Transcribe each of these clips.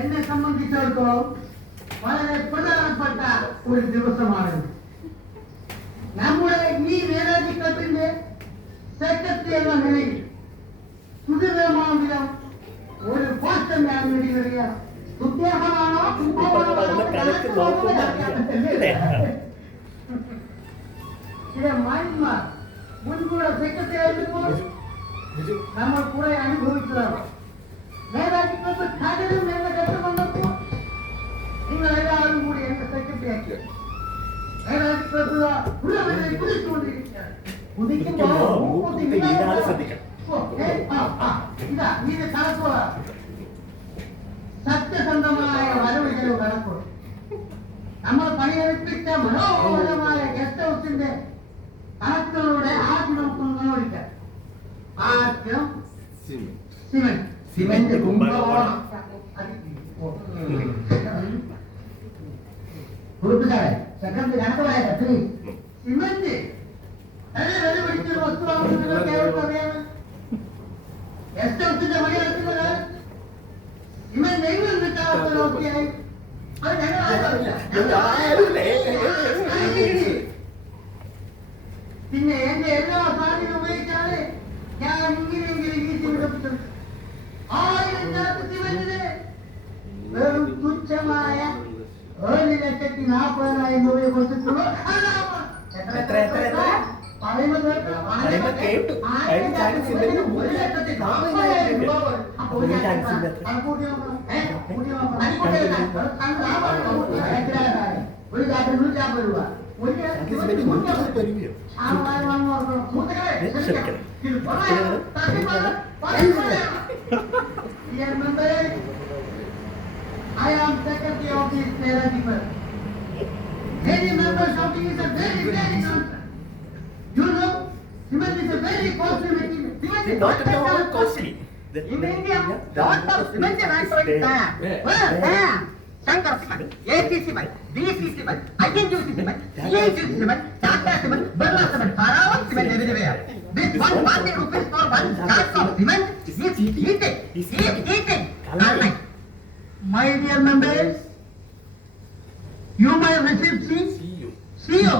എന്നെ സംബന്ധിച്ചിടത്തോളം വളരെ പ്രധാനപ്പെട്ട ഒരു ദിവസമാണ്. നമ്മുടെ ഈ നേതാജിത്വത്തിന്റെ സെക്രട്ടറി എന്ന നിലയിൽ സുദീർഘമാവിധം ഒരു പോസ്റ്റർ ഞാൻ നേടിവരികയാണ്. ഉദ്യോഗമാണോ ചില മാന്യന്മാർ മുൻകൂടെ സെക്രട്ടറി ആയിരുന്നപ്പോൾ നമ്മൾ കുറെ അനുഭവിച്ചതാണ്. നേതാജിത്വത്തിൽ കടലും എന്ന ഘട്ടം വന്നപ്പോൾ നിങ്ങൾ എല്ലാവരും കൂടി എന്നെ സെക്രട്ടറി ആക്കി. നേതാജിത്വത്തിൽ കുതിച്ചുകൊണ്ടിരിക്കുകയാണ്. ഇത് കണക്കുള്ള സത്യസന്ധമായ വരവ് ചെലവ് കണക്കുള്ള നമ്മൾ പണിയെടുപ്പിച്ച മനോഹരമായ ഗസ്റ്റ് ഹൗസിന്റെ കണക്കുകളുടെ ആദ്യം നമുക്ക് മുന്നോടിക്കാം. ആദ്യം സിമന്റ് കൂട്ടുകാരെ സെക്കൻഡ് കണക്ക് പറയാം. സിമന്റ് വില പിടിച്ചൊരു വസ്തുവാണെന്ന് നിങ്ങൾക്ക് ഏവർക്കും അറിയാമോ? ഗസ്റ്റ് ഹൗസിന്റെ പണി നടക്കുന്നത് സിമന്റ് എങ്ങനെ കിട്ടാത്തൊരവസ്ഥയായി. അത് പിന്നെ എന്റെ എല്ലാ സാധ്യത ഉപയോഗിച്ചാണ് ഞാൻ ഇങ്ങനെയെങ്കിലും ഈ സിമന്റ് 1000 സിമന്റിന് വെറും തുച്ഛമായ 1,40,000 രൂപയെ കൊടുത്തിട്ടുള്ളൂ. ഒരു കാര്യം 150 രൂപ I am secretary of this people. Many members of this is a very concerned. You know, cement is a very costly material. Cement is not at all costly. In India, lot of cement manufacturing there. Shankar cement, AC cement, BC cement, INGC cement, CIG cement, Tata cement, Birla cement, Paravak cement everywhere. This 140 rupees for one sack of cement is eaten. My dear members, you might receive CEO.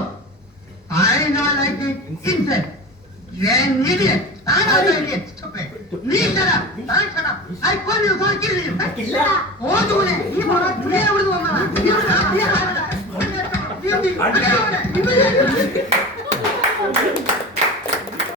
I not like it. Insect. You're an idiot. I'm not an idiot. Stupid. Please shut up. Shut up. I call you for killing you. Shut up. Oh, do it. You want to clear with one. You want to